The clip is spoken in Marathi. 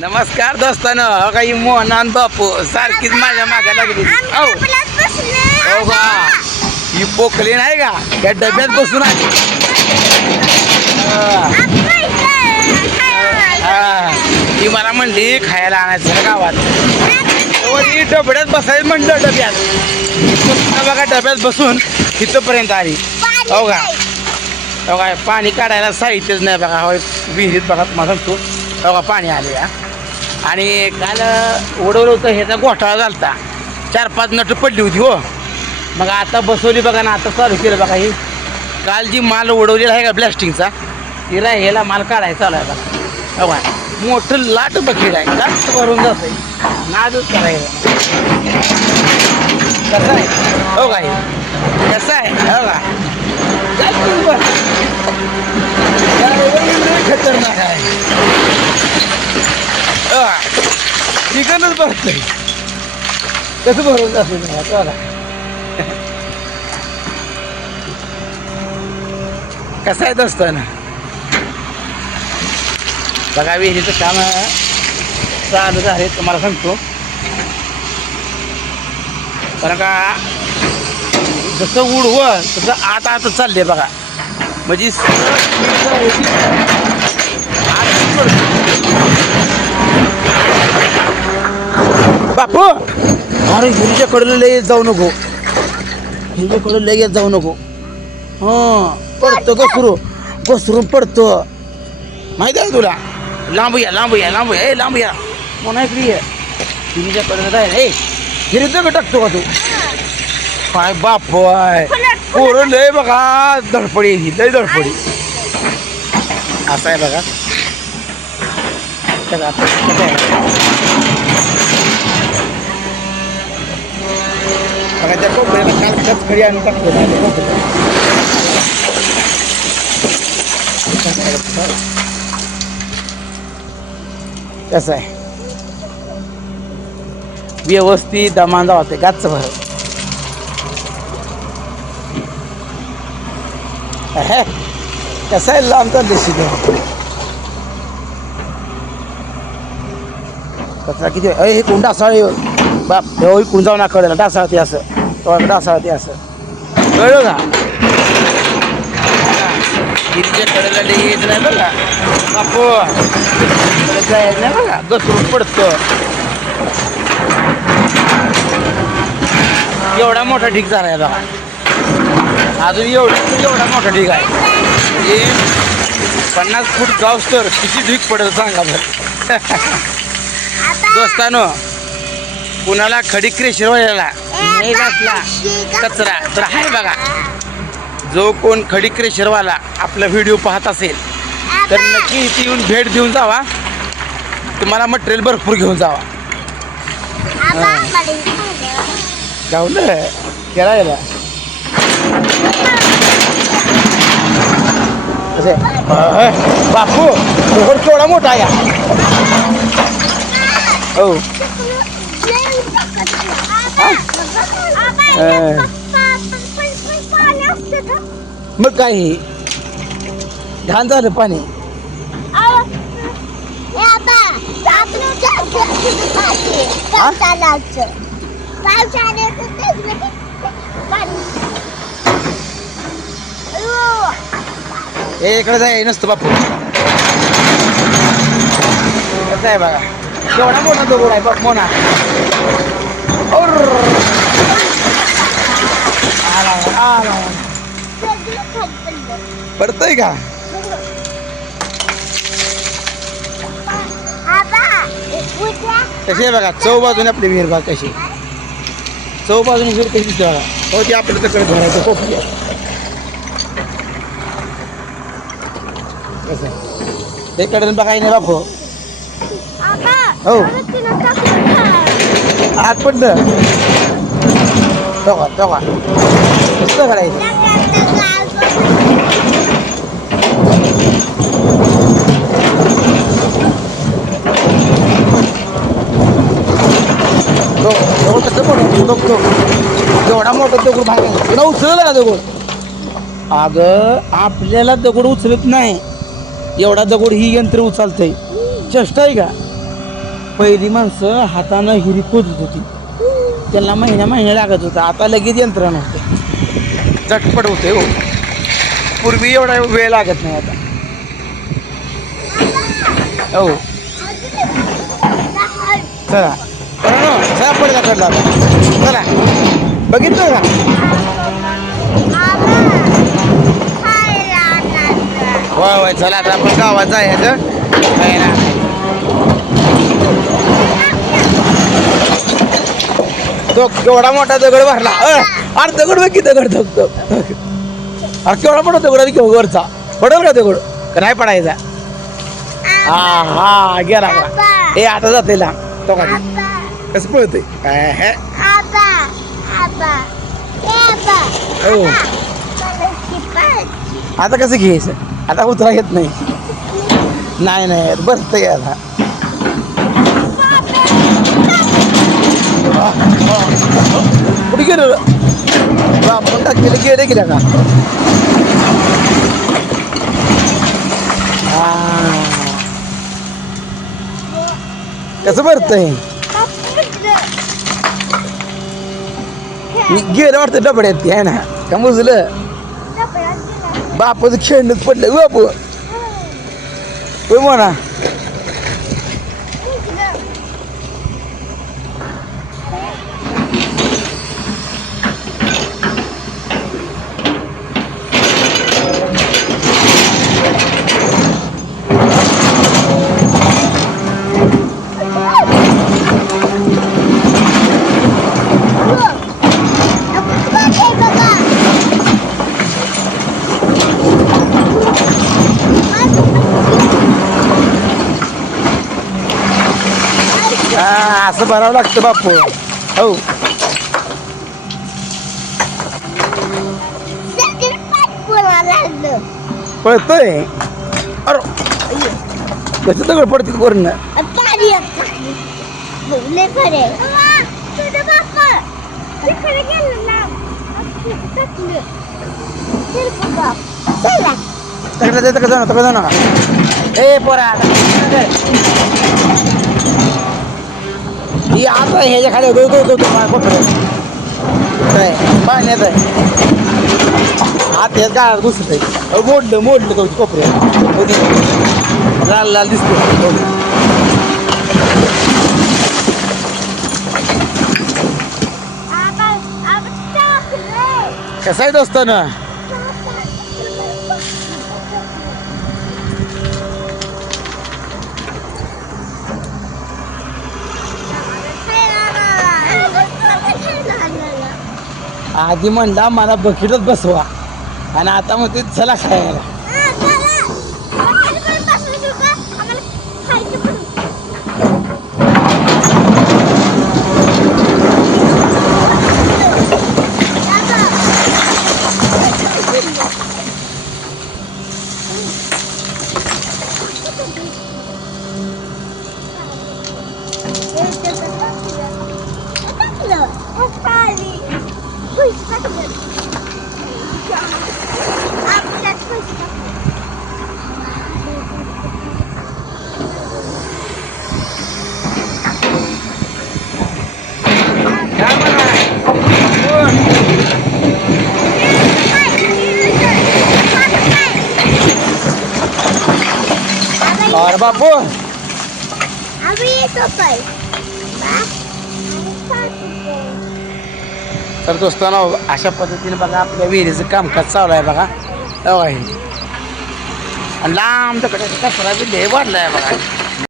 नमस्कार दोस्तानो हो काही मोहनान बापू सारखीच माझ्या मागे लागली. हो हो का ही पोखली नाही का? त्या डब्यात बसून आली. हा. ती मला म्हणली खायला आणायचं गावात. ती डबड्यात बसायचं म्हणलं डब्यात. बघा डब्यात बसून इथंपर्यंत आली. हो का? हो काय पाणी काढायला साहित्यच नाही बघा. होय विहिरीत बघा तुम्हाला सांगतो. हो का? पाणी आले हा. आणि काल उडवलं होतं ह्याचा घोटाळा झालता. चार पाच नट पडली होती हो. मग आता बसवली बघा ना आता चालू केलं बघा ही. काल जी माल उडवलेला आहे का ब्लॅस्टिंगचा ती ह्याला माल काढायचा चालू आहे बघा. हो मोठं लाट बकेट आहे. जास्त भरून जात आहे नाजच करायला. कसं आहे? हो काय कसं आहे हो का जास्त बरं. लय खतरनाक आहे चिकनच भरतंय कसं भरून जातो बघा कसं आहे दोस्त बघा विहिरीचं काम चालू आहे. तुम्हाला सांगतो कारण का जसं उडवं तसं आता आता चालले बघा. म्हणजे बापू! अरे हिरीच्या कडेला लय जाऊ नको. हिरीच्या कडे लय येत जाऊ नको. हां पडतो घसरू घसरून पडतो. माहिती आहे तुला? लांब या लांब या लांब या ए लांब या म्हणा इकडे ये? हिरीच्या कडेला जाय ए हिरीत टाकतो का तू? काय बाप आहे. पोरं लय बघा धडपडी ही लय धडपडी. असं आहे आता आहे? बघा त्या कोपऱ्याला काल खच आणून टाकतो कसं आहे? व्यवस्थित दमांदा होते गाच भर अहे, कसं आहे लांबचा चालले कचरा किती? अरे हे कोण डासाळ बाप हे इकडून जाऊन कळलं डासाळ ते असं. तो डासाळ ते असं. कळलं का? तिथे कडेला लई येत नाही बघा. बापू. इकडे जायचं नाही बघा. घसरून पडतो. एवढा मोठा ढीक झालाय बघा. अजून एवढा एवढा मोठा ढीक आहे. म्हणजे पन्नास फूट गावस तर किती ढीक पडेल सांगा बरं. दोस्तानो कुणाला खडी क्रेशर व्हायला नाही असला कचरा तर आहे बघा. जो कोण खडी क्रेशरवाला आपला व्हिडिओ पाहत असेल तर नक्की इथे येऊन भेट देऊन जावा. तुम्हाला मटेरियल भरपूर घेऊन जावा. गावलं अह, बापू केवढा मोठा आहे. हो. मग काय हे? घाण झालं पाणी. हे? इकडे जाय नसतं बापू. कसं आहे बघा. केवढा मोठा दगड आहे बाप मोना. पडतंय का कशी आहे बघा चौ बाजूने आपली विहीर बघा कशी चौ बाजूने विहीर कशी दिसते बघा हो ती आपल्या तिकडे भरायचं आहे. कसं आहे? ते कडे बघाय नाही बापू हो. आत पडलं तेव्हा तेव्हा नुसतं दगड कसं एवढा मोठा दगड बाहेर तुला उचलला का दगड? अगं आपल्याला दगड उचलत नाही. एवढा दगड ही यंत्र उचलतंय. चेष्टा आहे का? पहिली माणसं हातानं हिरी खोदत होती. त्यांना महिना महिना लागत होता. आता लगेच यंत्रणा होते झटपट होते हो. पूर्वी एवढा वेळ लागत नाही आता. हो. चला. चला पडला कडला चला. बघितलं का? होय होय चला आता आपण गावात जायचं खायला तो केवढा मोठा दगड भरला. अरे दगड बघ की दगड धग धग, धग. अरे केवढा मोठा दगड की वरचा. पडल का दगड. का नाही पडायचा. हा हा गेला. ए आता जाते ला तो का कसं पळतंय? काय हे? आता कसं घ्यायचं? आता उतरा घेत नाही. नाही नाही बरं ते आता कुठे गेलं आपण टाकलेलं गेले गेल्या का हा. कसं भरतंय मी गेलं वाटतं डबड्यात ते आहे ना का मुजलं बापाचं खेळणंच पडलं बापू होय म्हणा हा असं भरावं लागतं बापू. हो. पळतोय. अरे कसं दगड पडते वरनं. तकडे जायचं कसं तकडे जाऊ नका ए पोरा ही आता ह्याच्या खाली गो गो गो कोपऱ्यात काय? पाण्यात आहे. आत ह्यात गाळात घुसत आहे मोडलं मोडलं तो हो ते. लाल लाल दिसतो हो. कसं आहे दोस्त आधी म्हणला मला बकेटच बसवा. आणि आता म्हणते चला खायला. और बापू आम्ही येतो पण तर दोस्तांनो अशा पद्धतीने बघा आपल्या विहिरीचं कामकाज चालू आहे बघा. हो, आहे आणि लांब तकडे कचरा बी लय आहे बघा.